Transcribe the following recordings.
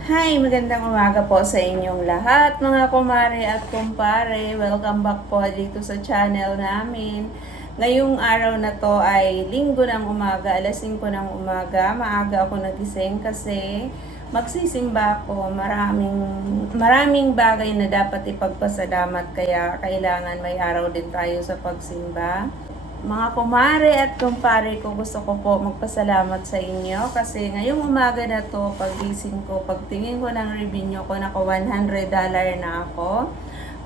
Hi, magandang umaga po sa inyong lahat, mga kumare at kumpare. Welcome back po dito sa channel namin. Ngayong araw na to ay linggo ng umaga, alas 5 ng umaga. Maaga ako nagising kasi magsisimba ako. Maraming, maraming bagay na dapat ipagpasalamat kaya kailangan may araw din tayo sa pagsimba. Mga kumare at kumpare ko, gusto ko po magpasalamat sa inyo kasi ngayong umaga na to, pagising ko, pagtingin ko ng revenue ko, naka 100 dollar na ako.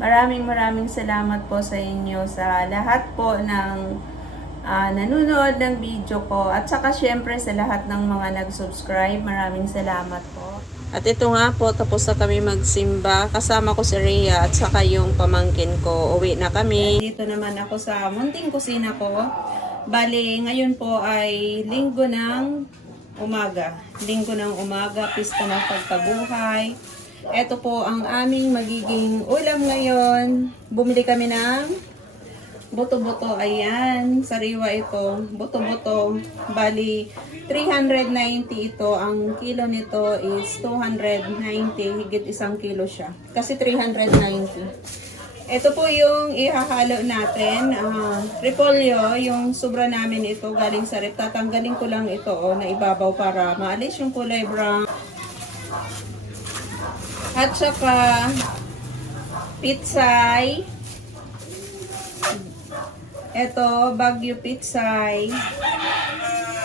Maraming maraming salamat po sa inyo sa lahat po ng ah, nanonood ng video ko at saka syempre sa lahat ng mga nag-subscribe. Maraming salamat po. At ito nga po, tapos na kami magsimba. Kasama ko si Rhea at saka yung pamangkin ko. Uwi na kami. Dito naman ako sa munting kusina ko. Bali, ngayon po ay linggo ng umaga. Linggo ng umaga, pista ng pagkabuhay. Ito po ang aming magiging ulam ngayon. Bumili kami ng Boto-boto, ayan. Sariwa ito. Boto-boto. Bali, 390 ito. Ang kilo nito is 290. Higit isang kilo siya. Kasi 390. Ito po yung ihahalo natin. Uh, repolyo, yung sobra namin ito galing sa rep. Tatanggalin ko lang ito oh, na ibabaw para maalis yung kulay brown. At saka pitsay. Ito, Baguio Pitsay.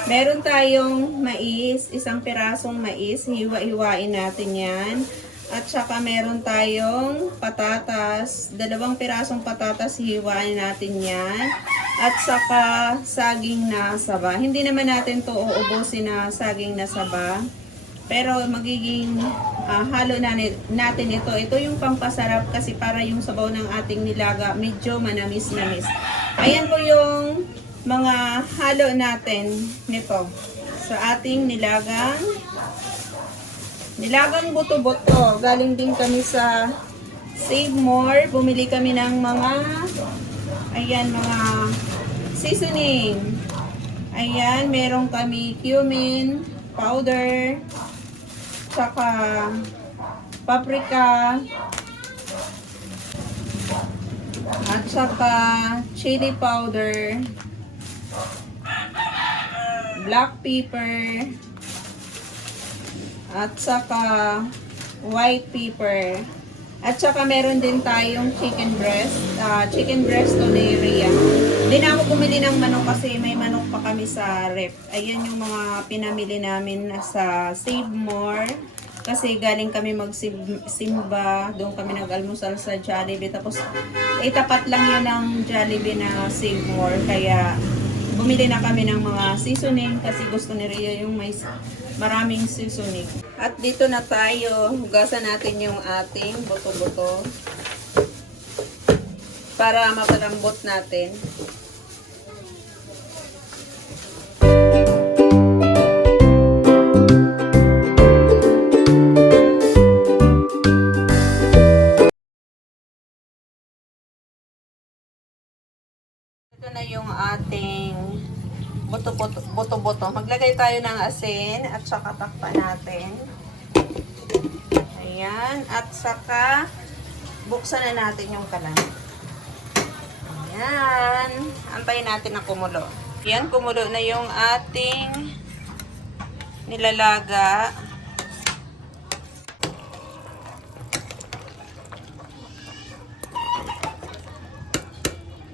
Meron tayong mais, isang pirasong mais. Hiwa-hiwain natin yan. At saka meron tayong patatas. Dalawang pirasong patatas, hiwain natin yan. At saka saging na saba. Hindi naman natin to uubusin na saging na saba. Pero magiging ah, halo na natin ito. Ito yung pampasarap kasi para yung sabaw ng ating nilaga medyo manamis-namis. Ayan po yung mga halo natin nito sa ating nilagang nilagang buto-buto. Galing din kami sa Save More. Bumili kami ng mga ayan mga seasoning. Ayan, meron kami cumin powder, tsaka paprika, at saka chili powder, black pepper, at saka white pepper. At saka meron din tayong chicken breast. ah, chicken breast to ni Rhea. Hindi na ako bumili ng manok kasi may manok pa kami sa rep. Ayan yung mga pinamili namin sa Save More. Kasi galing kami magsimba. Doon kami nag-almusal sa Jollibee. Tapos itapat lang yun ng Jollibee na Save More. Kaya bumili na kami ng mga seasoning kasi gusto ni Rhea yung may maraming seasoning. At dito na tayo, hugasan natin yung ating buto-buto para mapalambot natin. Ito na yung ating buto-buto. buto-buto. Maglagay tayo ng asin at saka takpan natin. Ayan. At saka buksan na natin yung kalan. Ayan. Antayin natin na kumulo. Ayan, kumulo na yung ating nilalaga.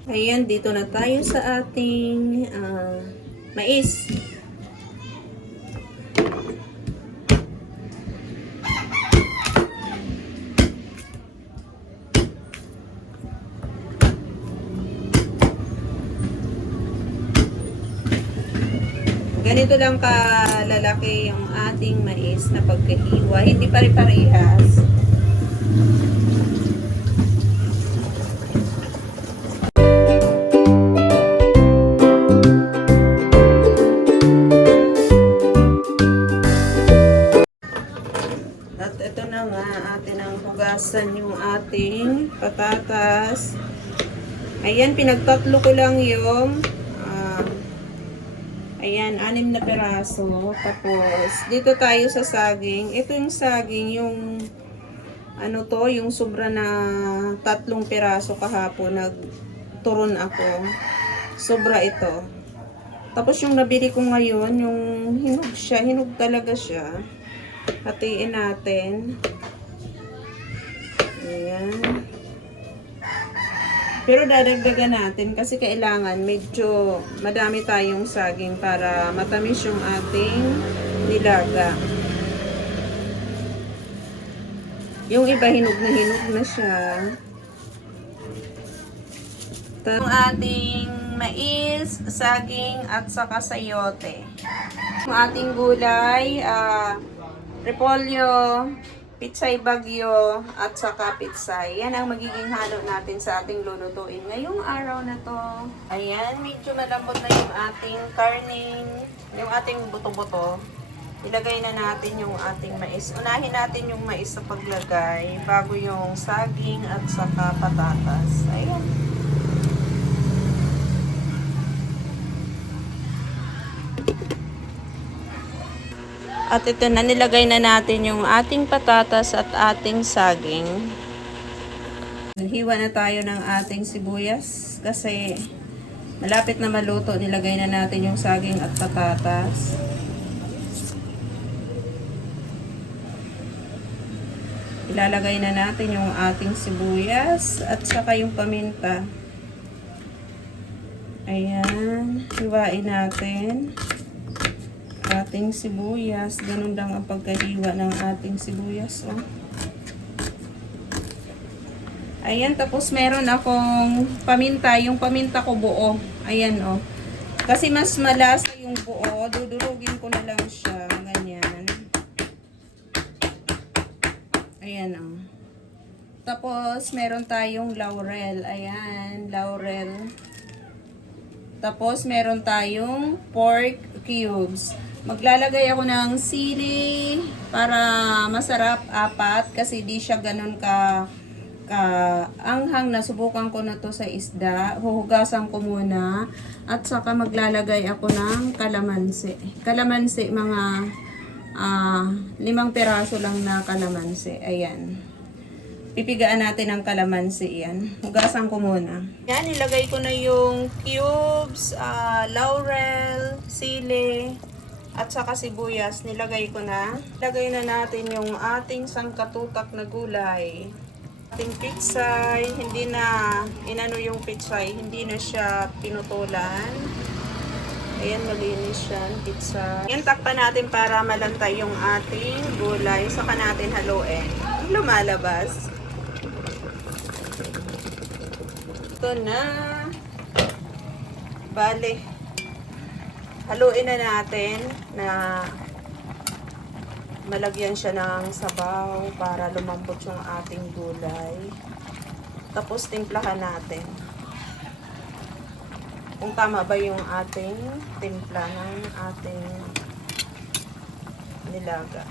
Ayan, dito na tayo sa ating ah, mais. Ganito lang kalalaki yung ating mais na pagkahiwa. Hindi pare-parehas. Patatas. Ayan, pinagtatlo ko lang yung ah, Ayan, anim na peraso. Tapos, dito tayo sa saging. Ito yung saging, yung ano to, yung sobra na tatlong peraso kahapon. Nagturon ako. Sobra ito. Tapos yung nabili ko ngayon, yung hinog siya, hinog talaga siya. Hatiin natin. Ayan. Pero dadagdagan natin kasi kailangan medyo madami tayong saging para matamis yung ating nilaga. Yung iba hinog na hinog na siya. Yung ating mais, saging at saka sayote. Yung ating gulay, ah, repolyo, pitsay bagyo, at saka pitsay. Yan ang magiging halo natin sa ating lulutuin ngayong araw na to. Ayan, medyo malambot na yung ating karning, yung ating buto-buto. Ilagay na natin yung ating mais. Unahin natin yung mais sa paglagay bago yung saging at saka patatas. Ayan. At ito na, nilagay na natin yung ating patatas at ating saging. Hiwa na tayo ng ating sibuyas kasi malapit na maluto. Nilagay na natin yung saging at patatas. Ilalagay na natin yung ating sibuyas at saka yung paminta. Ayan, hiwain natin ating sibuyas. Ganun lang ang pagkahiwa ng ating sibuyas. Oh. Ayan, tapos meron akong paminta. Yung paminta ko buo. Ayan, oh. Kasi mas malasa yung buo. Dudurugin ko na lang siya. Ganyan. Ayan, oh. Tapos, meron tayong laurel. Ayan, laurel. Tapos, meron tayong pork cubes. Maglalagay ako ng sili para masarap, apat. Kasi di siya ganun ka, ka anghang. Nasubukan ko na to sa isda. Huhugasan ko muna. At saka maglalagay ako ng kalamansi. Kalamansi, mga ah, limang peraso lang na kalamansi. Ayan. Pipigaan natin ang kalamansi yan. Hugasan ko muna. Yan, ilagay ko na yung cubes, ah, laurel, sili, at saka sibuyas. Nilagay ko na. Ilagay na natin yung ating sangkatutak na gulay. Ating pitsay, hindi na inano yung pitsay, hindi na siya pinutulan. Ayan, malinis yan, pizza. Yan, takpan natin para malantay yung ating gulay. Saka natin haluin. Lumalabas. Ito na. Bale. Haluin na natin na malagyan siya ng sabaw para lumambot yung ating gulay. Tapos timplahan natin. Kung tama ba yung ating timpla ng ating nilaga.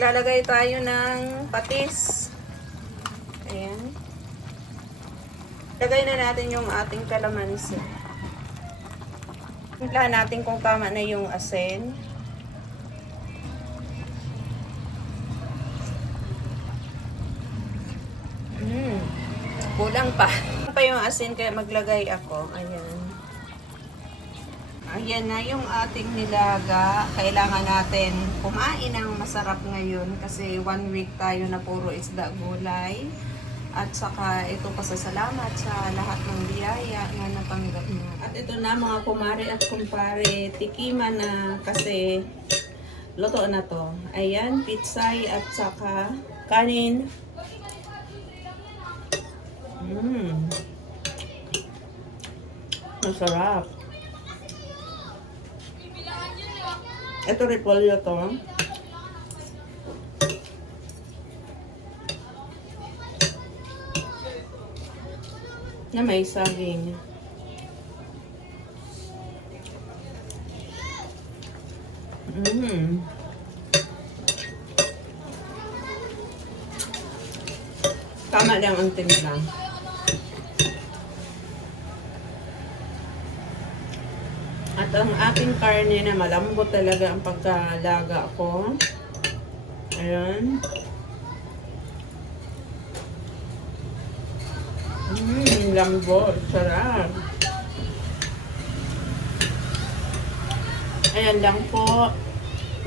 Lalagay tayo ng patis. Ayan. Lagay na natin yung ating kalamansi. Timplahan natin kung tama na yung asin. Mm. Kulang pa. Pa yung asin kaya maglagay ako. Ayan. Ayan na yung ating nilaga. Kailangan natin kumain ng masarap ngayon kasi one week tayo na puro isda gulay. At saka ito pasasalamat sa lahat ng biyaya na natanggap na. At ito na mga kumare at kumpare, tikima na kasi luto na to. Ayan, pitsay at saka kanin. Mmm. Masarap. Ito repolyo to. Na may saging. Mmm. Tama lang ang timpla. At ang ating karne na malambot talaga ang pagkalaga ko. Ayan. Mmm, lambot. Sarap. Ayan lang po.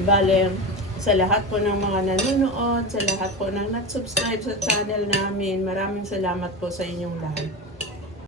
Bale, sa lahat po ng mga nanonood, sa lahat po ng nag-subscribe sa channel namin, maraming salamat po sa inyong lahat.